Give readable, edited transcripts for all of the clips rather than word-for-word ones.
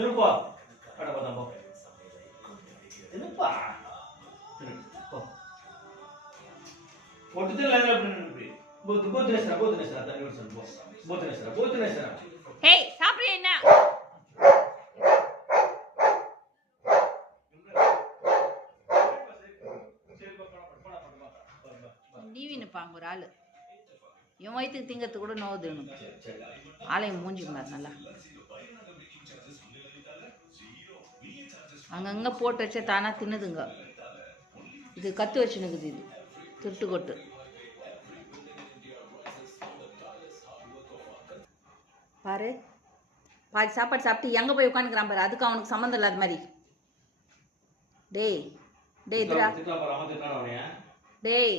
திருப்பா அட போதா போ திருப்பா போட்டுட்டு லைன்ல நின்னு போத்துனேஸ்வரா தண்ணி குடிச்சு போ போத்துனேஸ்வரா ஹேய் சாப்பிடுறியா என்ன நீவினுப்பாங்க ஒரு ஆளு இவன் வயிற்றுக்கு திங்கிறது கூட நோவுது ஆலயம் மூஞ்சி பாரு நல்லா அங்கங்கே போட்டு வச்சா தானா தின்னுதுங்க இது கத்து வச்சுனுக்குது இது திருட்டு கொட்டு பாரு பாதி சாப்பாடு சாப்பிட்டு எங்கே போய் உட்காந்துக்கிறான் பாரு அதுக்கு அவனுக்கு சம்மந்தம் இல்லாத மாதிரி டேய் டேய் இதுரா டேய்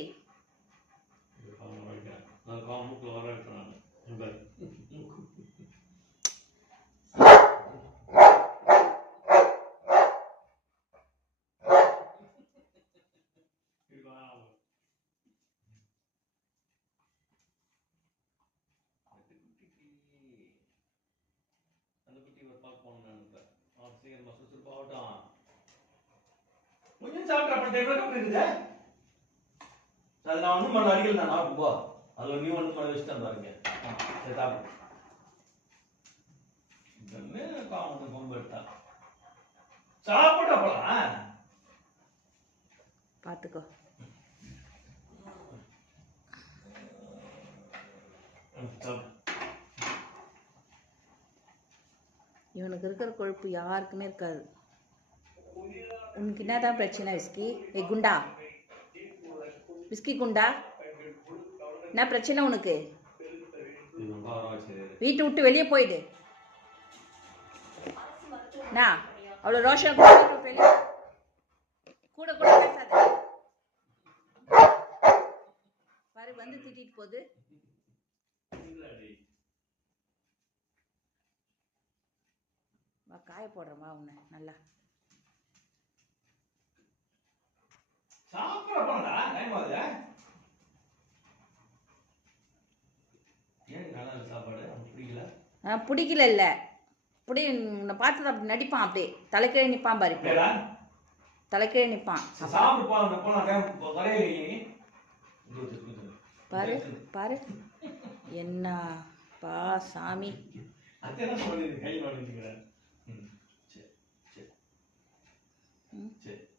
கொஞ்சம் சாப்பிட்ற அப்ப டைம்ல கப்பு இருக்குது அது நான் ஒன்றும் பண்ண அடிக்கல நான் போ அதில் நீ ஒன்று பண்ண வச்சுட்டேன் பாருங்க சரி சாப்பிடு இதமே காமத்து கொம்பு எடுத்தா சாப்பிட போலாம் பார்த்துக்கோ இவனுக்கு இருக்கிற கொழுப்பு யாருக்குமே இருக்காது உனக்கு என்னதான் பிரச்சனை விஸ்கி ஏ குண்டா விஸ்கி குண்டா என்ன பிரச்சனை உனக்கு வீட்டை விட்டு வெளியே போயிடு நான் அவ்வளோ ரோஷன் கூட கூட பேசாத பாரு வந்து திட்டிட்டு போகுது காய போடுறமா உன்னை நல்லா சாப்பிடப்படா டைம் ஆகுது ஏன் நல்லா சாப்பாடு பிடிக்கல பிடிக்கல இல்லை அப்படி உன்னை பார்த்தது அப்படி நடிப்பான் அப்படியே தலைக்கீழே நிற்பான் பாரு தலைக்கீழே நிற்பான் பாரு பாரு என்ன பா சாமி அதெல்லாம் சொல்லுது கை நோண்டிக்கிறேன் சரி